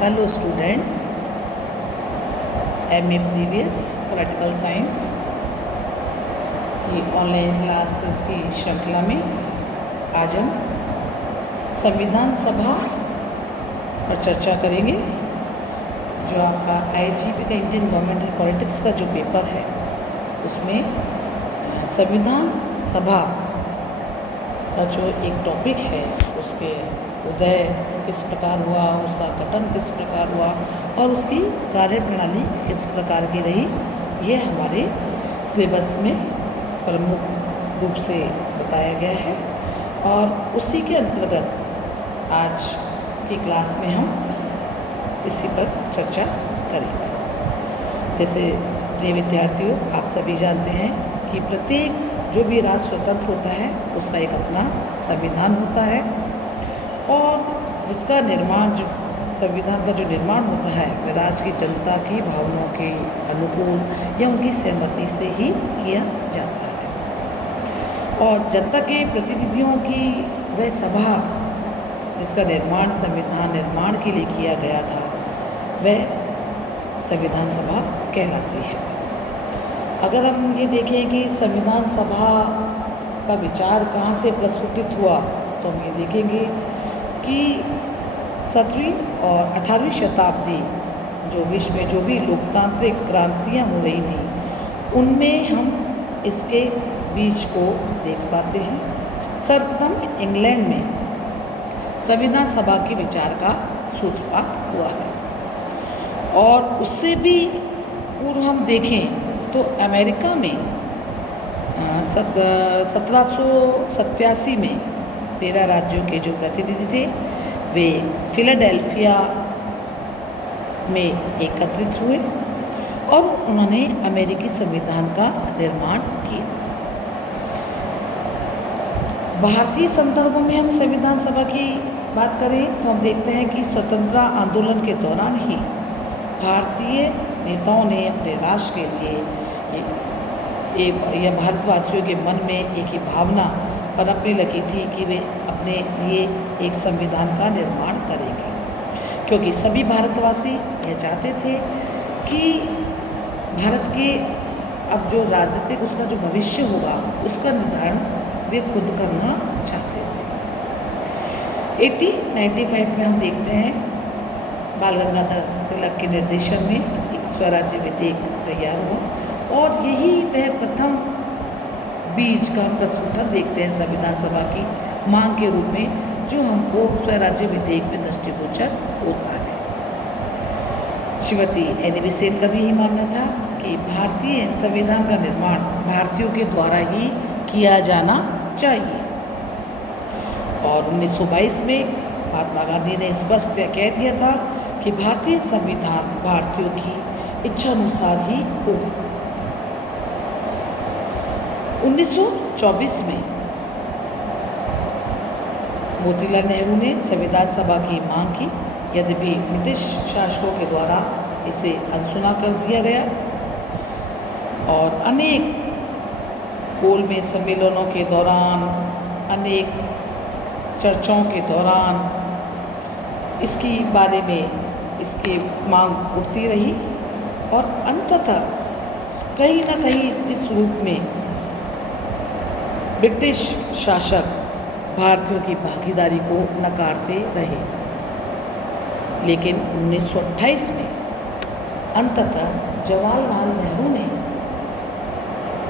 Hello students, MA previous political science की online classes की श्रृंखला में आज हम संविधान सभा पर चर्चा करेंगे। जो आपका आईजीपी का इंडियन गवर्नमेंट पॉलिटिक्स का जो पेपर है उसमें संविधान सभा का जो एक टॉपिक है उसके उदय किस प्रकार हुआ, उसका गठन किस प्रकार हुआ और उसकी कार्यप्रणाली किस प्रकार की रही, ये हमारे सिलेबस में प्रमुख रूप से बताया गया है। और उसी के अंतर्गत आज की क्लास में हम इसी पर चर्चा करेंगे। जैसे प्रिय विद्यार्थियों, आप सभी जानते हैं कि प्रत्येक जो भी राज्य स्वतंत्र होता है उसका एक अपना संविधान होता है और जिसका निर्माण, जो संविधान का जो निर्माण होता है वह राज्य की जनता की भावनाओं के अनुकूल या उनकी सहमति से ही किया जाता है। और जनता के प्रतिनिधियों की वह सभा जिसका निर्माण संविधान निर्माण के लिए किया गया था वह संविधान सभा कहलाती है। अगर हम ये देखें कि संविधान सभा का विचार कहाँ से प्रस्फुटित हुआ तो हम ये देखेंगे कि 17वीं और 18वीं शताब्दी जो विश्व में जो भी लोकतांत्रिक क्रांतियाँ हो रही थी उनमें हम इसके बीज को देख पाते हैं। सर्वप्रथम इंग्लैंड में संविधान सभा के विचार का सूत्रपात हुआ है और उससे भी पूर्व हम देखें तो अमेरिका में 1787 में 13 राज्यों के जो प्रतिनिधि थे वे फिलाडेल्फिया में एकत्रित हुए और उन्होंने अमेरिकी संविधान का निर्माण किया। भारतीय संदर्भों में हम संविधान सभा की बात करें तो हम देखते हैं कि स्वतंत्रता आंदोलन के दौरान ही भारतीय नेताओं ने अपने राष्ट्र के लिए या भारतवासियों के मन में एक ही भावना पनपने लगी थी कि वे अपने लिए एक संविधान का निर्माण करेंगे, क्योंकि सभी भारतवासी यह चाहते थे कि भारत के अब जो राजनीतिक उसका जो भविष्य होगा उसका निर्धारण वे खुद करना चाहते थे। 1895 में हम देखते हैं बाल गंगाधर तिलक के निर्देशन में एक स्वराज्य विधेयक तैयार हुआ और यही वह प्रथम बीज का प्रस्फुटन देखते हैं संविधान सभा की मांग के रूप में, जो हमको स्वराज्य विधेयक में दृष्टिगोचर होता है। श्रीमती एनी बेसेंट का भी यही मानना था कि भारतीय संविधान का निर्माण भारतीयों के द्वारा ही किया जाना चाहिए। और 1922 में महात्मा गांधी ने स्पष्ट कह दिया था कि भारतीय संविधान भारतीयों की इच्छा अनुसार ही होगा। 1924 में मोतीलाल नेहरू ने संविधान सभा की मांग की, यद्यपि ब्रिटिश शासकों के द्वारा इसे अनसुना कर दिया गया और अनेक गोलमेज सम्मेलनों के दौरान, अनेक चर्चाओं के दौरान इसकी बारे में इसकी मांग उठती रही और अंततः कहीं ना कहीं जिस रूप में ब्रिटिश शासक भारतीयों की भागीदारी को नकारते रहे, लेकिन 1928 में अंततः जवाहरलाल नेहरू ने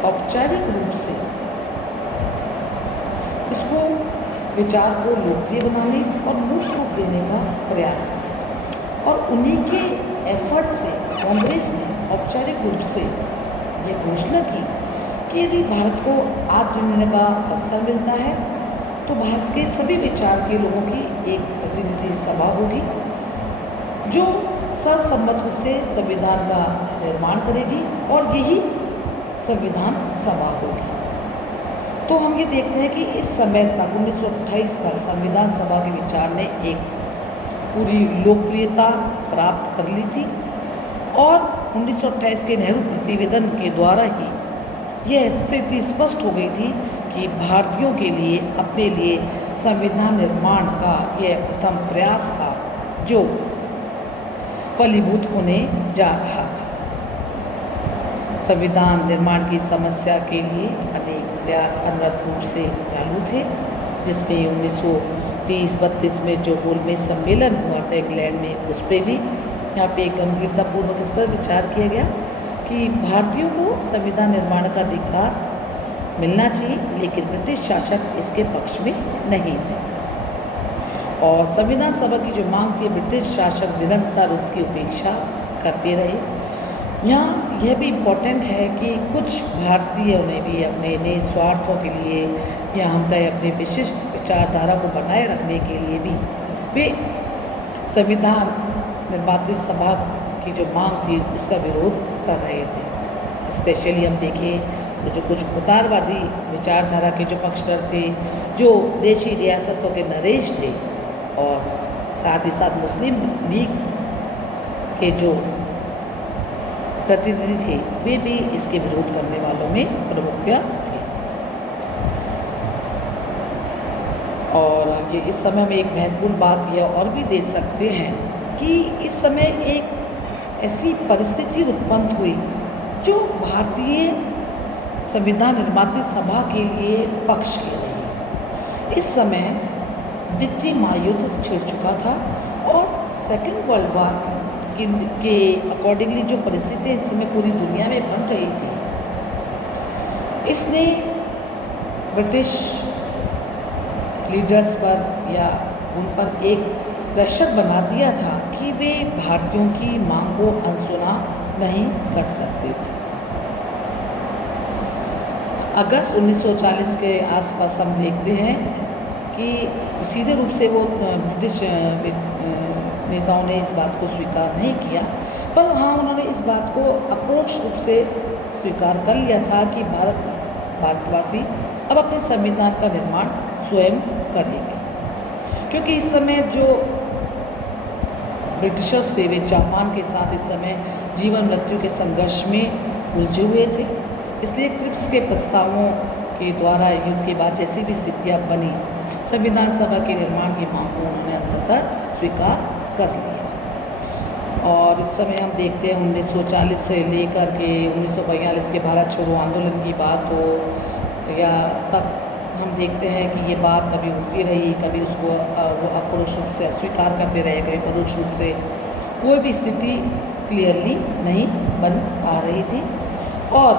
औपचारिक रूप से इसको विचार को लोकप्रिय बनाने और मूर्त रूप देने का प्रयास किया और उन्हीं के एफर्ट से कांग्रेस ने औपचारिक रूप से यह घोषणा की कि यदि भारत को आत्मनिर्भर का अवसर मिलता है तो भारत के सभी विचार के लोगों की एक प्रतिनिधि सभा होगी जो सर्वसम्मत रूप से संविधान का निर्माण करेगी और यही संविधान सभा होगी। तो हम ये देखते हैं कि इस समय तक 1928 तक संविधान सभा के विचार ने एक पूरी लोकप्रियता प्राप्त कर ली थी और 1928 के नेहरू प्रतिवेदन के द्वारा ही यह स्थिति स्पष्ट हो गई थी कि भारतीयों के लिए अपने लिए संविधान निर्माण का यह प्रथम प्रयास था जो फलीभूत होने जा रहा था। संविधान निर्माण की समस्या के लिए अनेक प्रयास अनवरत रूप से चालू थे, जिसमें 1930-32 में जो गोलमेज सम्मेलन हुआ था इंग्लैंड में, उस पर भी यहाँ पे गंभीरतापूर्वक इस पर विचार किया गया कि भारतीयों को संविधान निर्माण का अधिकार मिलना चाहिए, लेकिन ब्रिटिश शासक इसके पक्ष में नहीं थे। और संविधान सभा की जो मांग थी, ब्रिटिश शासक निरंतर उसकी उपेक्षा करते रहे। यहाँ यह भी इम्पोर्टेंट है कि कुछ भारतीयों ने भी अपने नए स्वार्थों के लिए या हम कहें अपने विशिष्ट विचारधारा को बनाए रखने के लिए भी वे संविधान निर्मात्री सभा की जो मांग थी उसका विरोध कर रहे थे। स्पेशली हम देखें तो जो कुछ उदारवादी विचारधारा के जो पक्षधर थे, जो देशी रियासतों के नरेश थे, और साथ ही साथ मुस्लिम लीग के जो प्रतिनिधि थे, वे भी इसके विरोध करने वालों में प्रमुख थे। और ये इस समय में एक महत्वपूर्ण बात यह और भी दे सकते हैं कि इस समय एक ऐसी परिस्थिति उत्पन्न हुई जो भारतीय संविधान निर्मात्री सभा के लिए पक्ष की रही। इस समय द्वितीय महायुद्ध छिड़ चुका था और सेकेंड वर्ल्ड वॉर के अकॉर्डिंगली जो परिस्थिति इस समय पूरी दुनिया में बन रही थी, इसने ब्रिटिश लीडर्स पर या उन पर एक प्रेशर बना दिया था कि वे भारतीयों की मांग को अनसुना नहीं कर सकते थे। अगस्त 1940 के आसपास हम देखते हैं कि सीधे रूप से वो ब्रिटिश नेताओं ने इस बात को स्वीकार नहीं किया, पर हाँ उन्होंने इस बात को अप्रोक्ष रूप से स्वीकार कर लिया था कि भारतवासी अब अपने संविधान का निर्माण स्वयं करेंगे। क्योंकि इस समय जो ब्रिटिशर्स थे वे जापान के साथ इस समय जीवन मृत्यु के संघर्ष में उलझे हुए थे, इसलिए क्रिप्स के प्रस्तावों के द्वारा युद्ध के बाद जैसी भी स्थितियाँ बनी, संविधान सभा के निर्माण की मांग को उन्होंने अंततः स्वीकार कर लिया। और इस समय हम देखते हैं 1940 से लेकर के 1942 के भारत छोड़ो आंदोलन की बात हो या तक हम देखते हैं कि ये बात कभी होती रही, कभी उसको वो अपरोक्ष रूप से अस्वीकार करते रहे, कभी परोक्ष रूप से, कोई भी स्थिति क्लियरली नहीं बन पा रही थी। और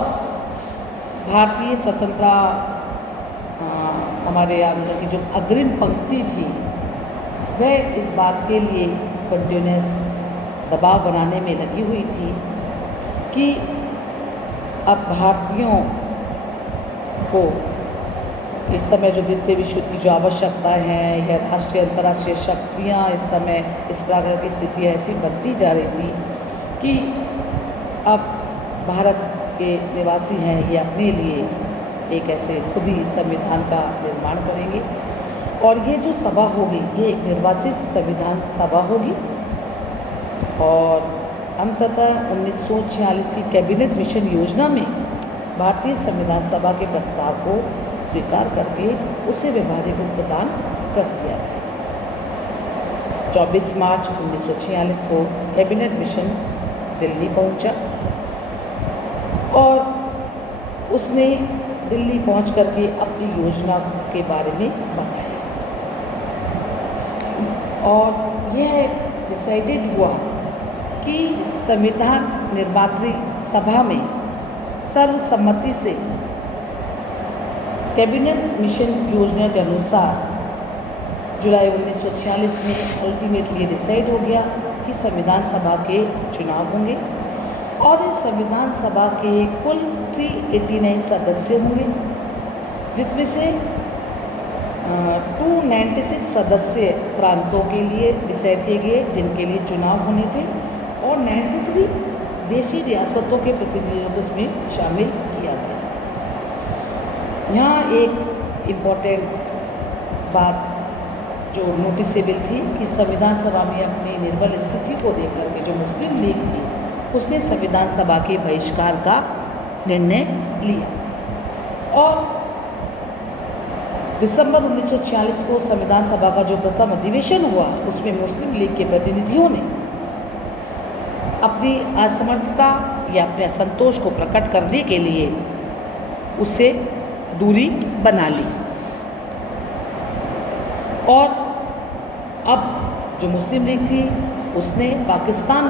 भारतीय स्वतंत्रता हमारे आंदोलन की जो अग्रिम पंक्ति थी वह इस बात के लिए कंटिन्यूस दबाव बनाने में लगी हुई थी कि अब भारतीयों को इस समय जो द्वितीय विश्व युद्ध की जो आवश्यकताएं हैं या राष्ट्रीय अंतर्राष्ट्रीय शक्तियां इस समय इस प्रकार की स्थिति ऐसी बनती जा रही थी कि अब भारत के निवासी हैं ये अपने लिए एक ऐसे खुद ही संविधान का निर्माण करेंगे। और ये जो सभा होगी ये एक निर्वाचित संविधान सभा होगी। और अंततः 1946 की कैबिनेट मिशन योजना में भारतीय संविधान सभा के प्रस्ताव को स्वीकार करके उसे व्यवहारिक रूप प्रदान कर दिया गया। 24 मार्च 1946 को कैबिनेट मिशन दिल्ली पहुंचा और उसने दिल्ली पहुंच करके अपनी योजना के बारे में बताया और यह डिसाइडेड हुआ कि संविधान निर्मात्री सभा में सर्वसम्मति से कैबिनेट मिशन योजना के अनुसार जुलाई 1946 में अल्टीमेटली डिसाइड हो गया कि संविधान सभा के चुनाव होंगे और इस संविधान सभा के कुल 389 सदस्य होंगे, जिसमें से 296 सदस्य प्रांतों के लिए डिसाइड किए गए जिनके लिए चुनाव होने थे और 93 देशी रियासतों के प्रतिनिधियों को इसमें शामिल किया गया। यहाँ एक इम्पॉर्टेंट बात जो नोटिसेबल थी कि संविधान सभा में अपनी निर्बल स्थिति को देख करके जो मुस्लिम लीग थी उसने संविधान सभा के बहिष्कार का निर्णय लिया और दिसंबर 1946 को संविधान सभा का जो प्रथम अधिवेशन हुआ उसमें मुस्लिम लीग के प्रतिनिधियों ने अपनी असमर्थता या अपने असंतोष को प्रकट करने के लिए उससे दूरी बना ली। और अब जो मुस्लिम लीग थी उसने पाकिस्तान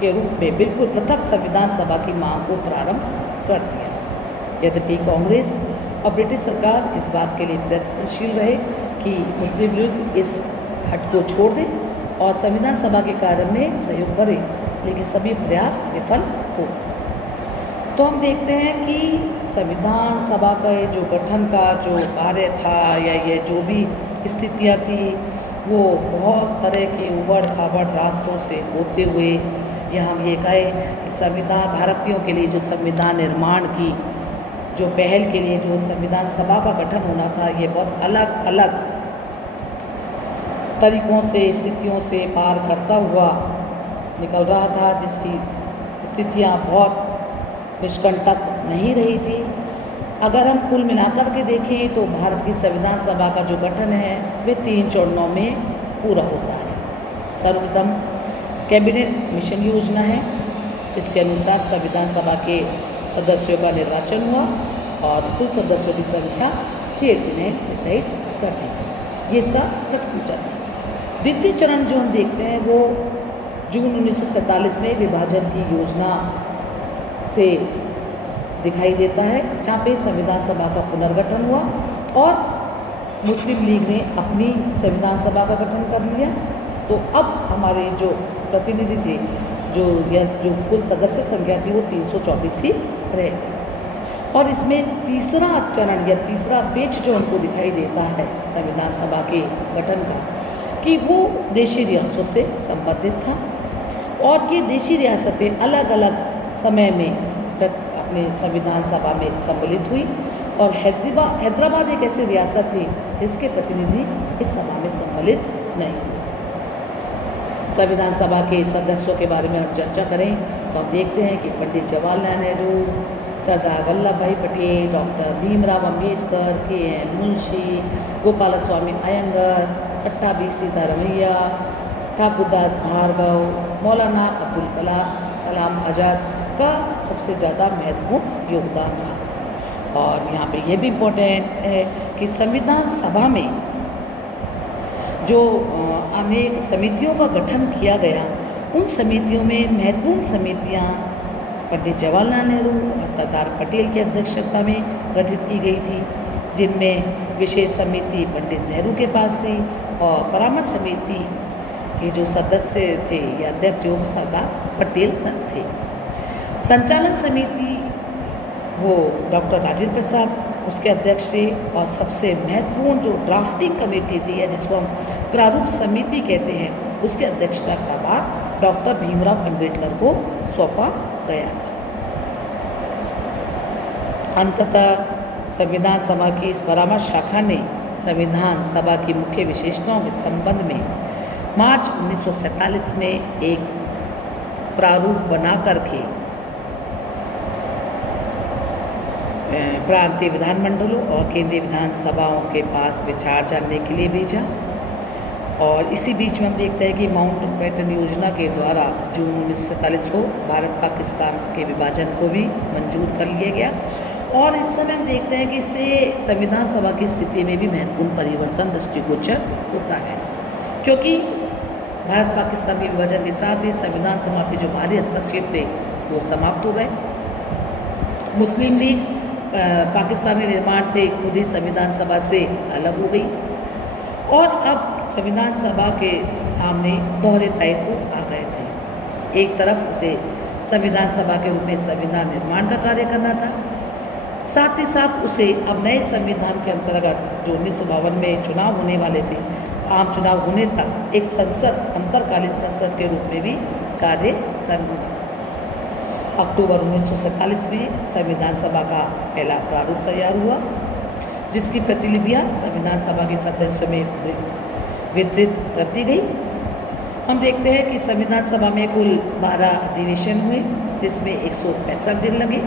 के रूप में बिल्कुल पृथक संविधान सभा की मांग को प्रारंभ कर दिया। यद्यपि कांग्रेस और ब्रिटिश सरकार इस बात के लिए प्रयत्नशील रहे कि मुस्लिम लीग इस हट को छोड़ दे और संविधान सभा के कार्य में सहयोग करे, लेकिन सभी प्रयास विफल हो गए। तो हम देखते हैं कि संविधान सभा का जो गठन का जो कार्य था या ये जो भी स्थितियाँ थी वो बहुत तरह के उबड़ खाबड़ रास्तों से होते हुए या हम ये कहें कि संविधान भारतीयों के लिए जो संविधान निर्माण की जो पहल के लिए जो संविधान सभा का गठन होना था, ये बहुत अलग अलग तरीक़ों से स्थितियों से पार करता हुआ निकल रहा था, जिसकी स्थितियाँ बहुत निष्कंटक नहीं रही थी। अगर हम कुल मिलाकर के देखें तो भारत की संविधान सभा का जो गठन है वे 3 चरणों में पूरा होता है। सर्वप्रथम कैबिनेट मिशन योजना है, जिसके अनुसार संविधान सभा के सदस्यों का निर्वाचन हुआ और कुल सदस्यों की संख्या 389 ने डिसाइड कर दी थी। ये इसका प्रथम चरण है। द्वितीय चरण जो हम देखते हैं वो जून 1947 में विभाजन की योजना से दिखाई देता है, जहाँ पे संविधान सभा का पुनर्गठन हुआ और मुस्लिम लीग ने अपनी संविधान सभा का गठन कर लिया। तो अब हमारे जो प्रतिनिधि थे जो कुल सदस्य संख्या थी वो 324 ही रह गई। और इसमें तीसरा चरण या तीसरा पेच जो हमको दिखाई देता है संविधान सभा के गठन का कि वो देशी रियासतों से संबंधित था और ये देशी रियासतें अलग अलग समय में अपने संविधान सभा में सम्मिलित हुई और हैदराबाद एक ऐसी रियासत थी जिसके प्रतिनिधि इस सभा में सम्मिलित नहीं हुए। संविधान सभा के सदस्यों के बारे में हम चर्चा करें तो हम देखते हैं कि पंडित जवाहरलाल नेहरू, सरदार वल्लभ भाई पटेल, डॉक्टर भीमराव अंबेडकर, के.एन. मुंशी, गोपाल स्वामी अयंगर, पट्टाभी सीतारमैया, ठाकुरदास भार्गव, मौलाना अब्दुल कलाम आज़ाद का सबसे ज़्यादा महत्वपूर्ण योगदान रहा। और यहाँ पे ये भी इम्पोर्टेंट है कि संविधान सभा में जो अनेक समितियों का गठन किया गया, उन समितियों में महत्वपूर्ण समितियाँ पंडित जवाहरलाल नेहरू और सरदार पटेल की अध्यक्षता में गठित की गई थी, जिनमें विशेष समिति पंडित नेहरू के पास थी और परामर्श समिति के जो सदस्य थे या अध्यक्ष वो सरदार पटेल थे। संचालन समिति वो डॉक्टर राजेंद्र प्रसाद उसके अध्यक्ष थे और सबसे महत्वपूर्ण जो ड्राफ्टिंग कमेटी थी या जिसको हम प्रारूप समिति कहते हैं, उसके अध्यक्षता का भार डॉक्टर भीमराव अंबेडकर को सौंपा गया था। अंततः संविधान सभा की इस परामर्श शाखा ने संविधान सभा की मुख्य विशेषताओं के संबंध में मार्च 1947 में एक प्रारूप बना करके प्रांतीय विधानमंडलों और केंद्रीय विधानसभाओं के पास विचार जानने के लिए भेजा। और इसी बीच में हम देखते हैं कि माउंटबेटन योजना के द्वारा जून 1947 को भारत पाकिस्तान के विभाजन को भी मंजूर कर लिया गया। और इस समय हम देखते हैं कि इससे संविधान सभा की स्थिति में भी महत्वपूर्ण परिवर्तन दृष्टिगोचर होता है, क्योंकि भारत पाकिस्तान के विभाजन के साथ ही संविधान सभा के जो बाहरी हस्तक्षेप थे वो समाप्त हो गए। मुस्लिम लीग पाकिस्तान के निर्माण से खुद ही संविधान सभा से अलग हो गई और अब संविधान सभा के सामने दोहरे दायित्व आ गए थे। एक तरफ उसे संविधान सभा के रूप में संविधान निर्माण का कार्य करना था, साथ ही साथ उसे अब नए संविधान के अंतर्गत जो 1952 में चुनाव होने वाले थे, आम चुनाव होने तक एक संसद अंतरकालीन संसद के रूप में भी कार्य करना था। अक्टूबर 1947 में संविधान सभा का पहला प्रारूप तैयार हुआ, जिसकी प्रतिलिपियाँ संविधान सभा के सदस्यों में वितरित कर दी गई। हम देखते हैं कि संविधान सभा में कुल 12 अधिवेशन हुए, जिसमें 165 दिन लगे।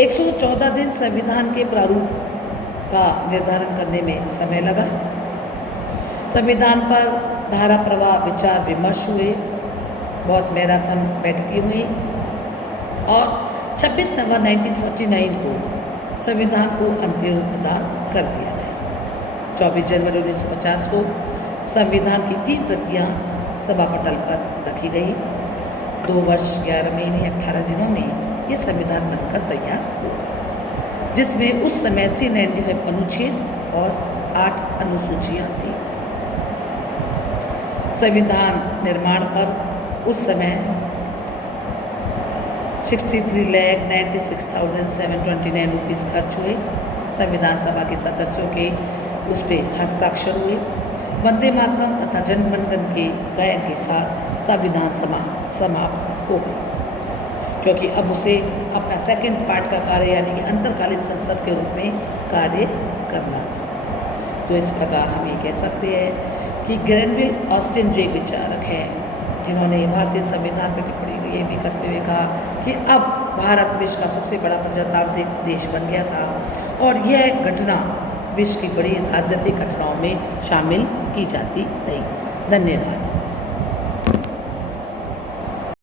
114 दिन संविधान के प्रारूप का निर्धारण करने में समय लगा। संविधान पर धारा प्रवाह विचार विमर्श हुए बहुत मैराथन बैठकें हुई और 26 नवंबर 1949 को संविधान को अंतिम रूप प्रदान कर दिया गया। 24 जनवरी 1950 को संविधान की 3 प्रतियां सभा पटल पर रखी गई। 2 वर्ष 11 महीने 18 दिनों में ये संविधान बनकर तैयार हुआ, जिसमें उस समय 395 अनुच्छेद और 8 अनुसूचियां थी। संविधान निर्माण पर उस समय 63,96,729 रुपीज़ खर्च हुए। संविधान सभा के सदस्यों के उस पर हस्ताक्षर हुए। वंदे मातरम तथा जनगण मन के गायन के साथ संविधान सभा समाप्त हो गई, क्योंकि अब उसे अपना सेकंड पार्ट का कार्य यानी कि अंतरकालीन संसद के रूप में कार्य करना था। तो इस प्रकार हम ये कह सकते हैं कि ग्रैनविल ऑस्टिन जो एक विचारक हैं, जिन्होंने भारतीय संविधान पर टिप्पणी ये भी करते हुए कहा कि अब भारत विश्व का सबसे बड़ा प्रजातांत्रिक देश बन गया था और यह घटना विश्व की बड़ी राजनीतिक घटनाओं में शामिल की जाती रही। धन्यवाद।